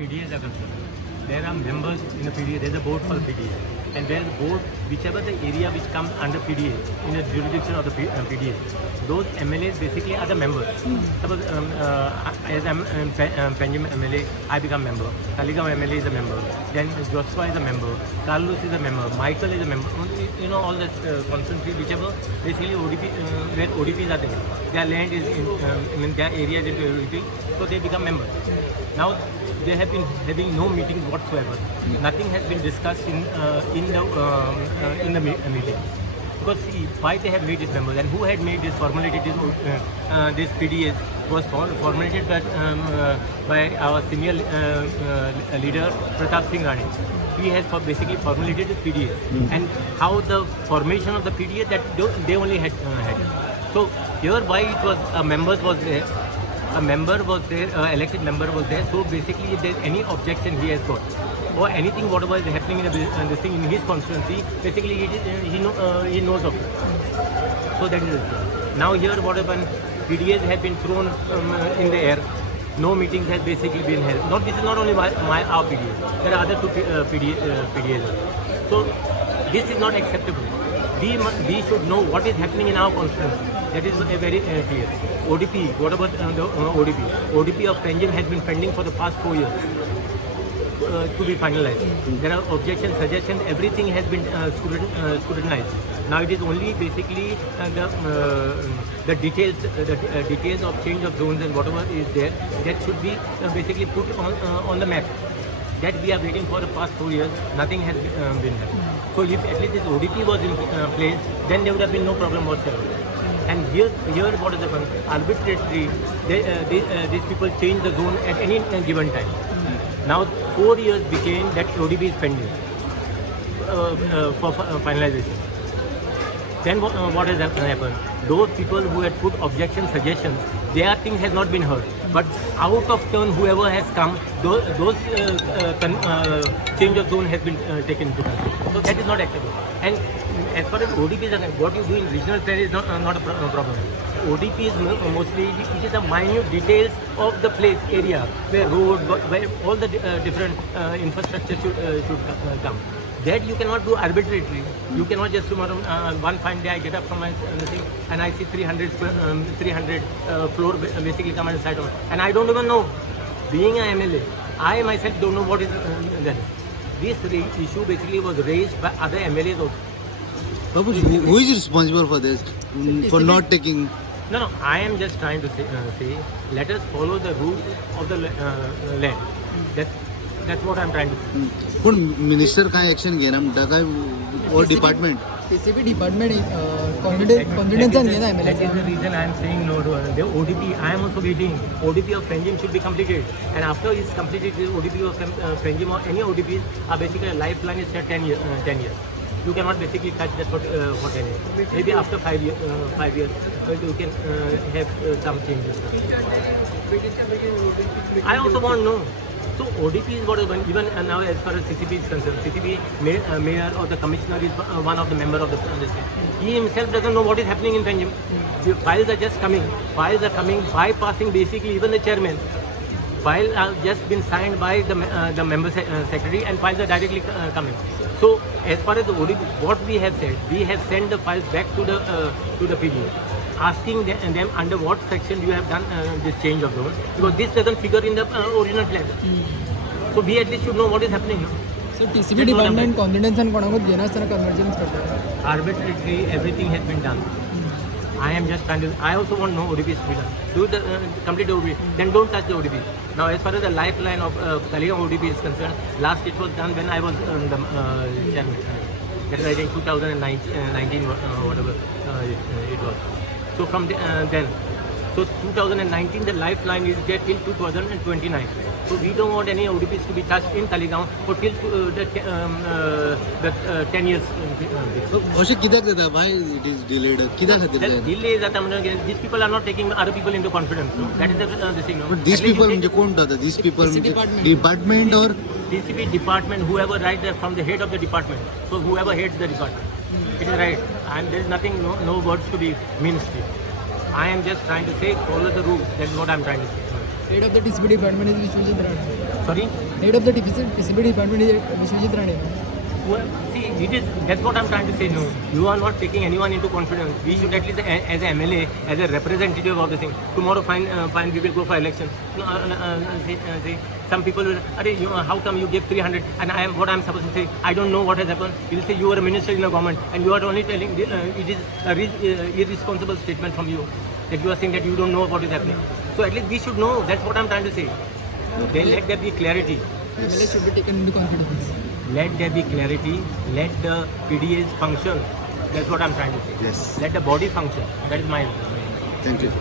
PDAs are concerned, there are members in the PDA. There is a board for PDA, and there is a board, whichever the area which comes under PDA, in the jurisdiction of the PDA. Those MLAs basically are the members. Suppose as I'm Panjim MLA, I become member. Talegaon MLA is a member. Then Joshua is a member. Carlos is a member. Michael is a member. You know, all this constituency, whichever basically ODP, where ODPs are there. Their land is in their area is into ODP, so they become members. Now they have been having no meetings whatsoever. Nothing has been discussed in the meeting. Because see, why they have made this members and who had made this formulated this PDA was formulated by our senior leader Pratap Singh Rane. He has basically formulated this PDA and how the formation of the PDA that they only had. So here why it was members was there. A member was there, elected member was there. So basically, if there is any objection he has got, or anything whatever is happening in this thing in his constituency, basically he knows of it. So that is it. Now here what happened? PDAs have been thrown in the air. No meetings have basically been held. This is not only our PDA. There are other two PDAs. So this is not acceptable. We should know what is happening in our constituency. That is very clear. ODP, what about the ODP? ODP of Panjim has been pending for the past 4 years to be finalized. There are objections, suggestions, everything has been scrutinized. Now it is only basically the details of change of zones and whatever is there that should be basically put on the map. That we are waiting for the past 4 years. Nothing has been done. So if at least this ODP was in place, then there would have been no problem whatsoever. And here what has happened? Arbitrarily, these people change the zone at any given time. Now 4 years became that ODP is pending for finalization. Then what has happened? Those people who had put objections, suggestions, their thing has not been heard. But out of turn, whoever has come, those change of zone has been taken into consideration. So that is not acceptable. And as far as ODP is concerned, what you do in regional plan is not a problem. ODP is mostly, it is the minute details of the place, area, where road, where all the different infrastructure should come. That you cannot do arbitrarily. You cannot just tomorrow, one fine day I get up from my thing and I see 300 floor basically come on the side of it. And I don't even know. Being an MLA, I myself don't know what is that. This issue basically was raised by other MLAs also. Babu, who is responsible for this? For not taking... No, I am just trying to say let us follow the rules of the land. That's what I am trying to say. पण minister काय action घेणार म्हणटा काय और department TCP department confidence and that is the reason I am saying no to the ODP. I am also waiting. ODP of Panjim should be completed, and after it's completed, the ODP of Panjim or any ODPs are basically a lifeline is set 10 years. You cannot basically touch that for 10 years. Maybe after 5 years, you can have some changes. I also want to know. So ODP is what even now as far as CCP is concerned. CCP mayor or the commissioner is one of the member of the state. He himself doesn't know what is happening in Panjim. The files are just coming. Files are coming, bypassing basically even the chairman. Files are just been signed by the member secretary and files are directly coming. So as far as the ODP, what we have said, we have sent the files back to the PDA, asking them under what section you have done this change of zone, because this doesn't figure in the original plan. So we at least should know what is happening. So TCP department confidence and convergence arbitrarily everything has been done. I am just trying to. I also want no ODPs to be done. Do the complete ODP. Then don't touch the ODP. Now, as far as the lifeline of Talegaon ODP is concerned, last it was done when I was the chairman. That is I think 2019, whatever it was. So from then, so 2019 the lifeline is there till 2029. So we don't want any ODPs to be touched in Talegaon for till the 10 years. अशें कित्याक जाता? Why it is delayed? कित्याक खातीर delay जाता म्हणजे these people are not taking other people into confidence. No? That is the thing. No? But these people म्हणजे कोण जाता? These people department or TCP department, whoever right there from the head of the department. So whoever heads the department, it is right. And there is nothing, no words to be ministry. I am just trying to say follow the rules. That is what I am trying to say. Head of the TCP department is Vishwajit Rane. Sorry? Head of the TCP department is Vishwajit Rane. Well, see, that's what I'm trying to say. No, you are not taking anyone into confidence. We should at least, as a MLA, as a representative of the thing, tomorrow fine, we will go for election. Say, some people will, how come you give 300? And what I'm supposed to say, I don't know what has happened. You will say you are a minister in the government, and you are only telling it is a irresponsible statement from you that you are saying that you don't know what is happening. So at least we should know. That's what I'm trying to say. Then let there be clarity. MLA should be taken into confidence. Let there be clarity, let the PDAs function. That's what I'm trying to say. Yes. Let the body function. That is my Thank you.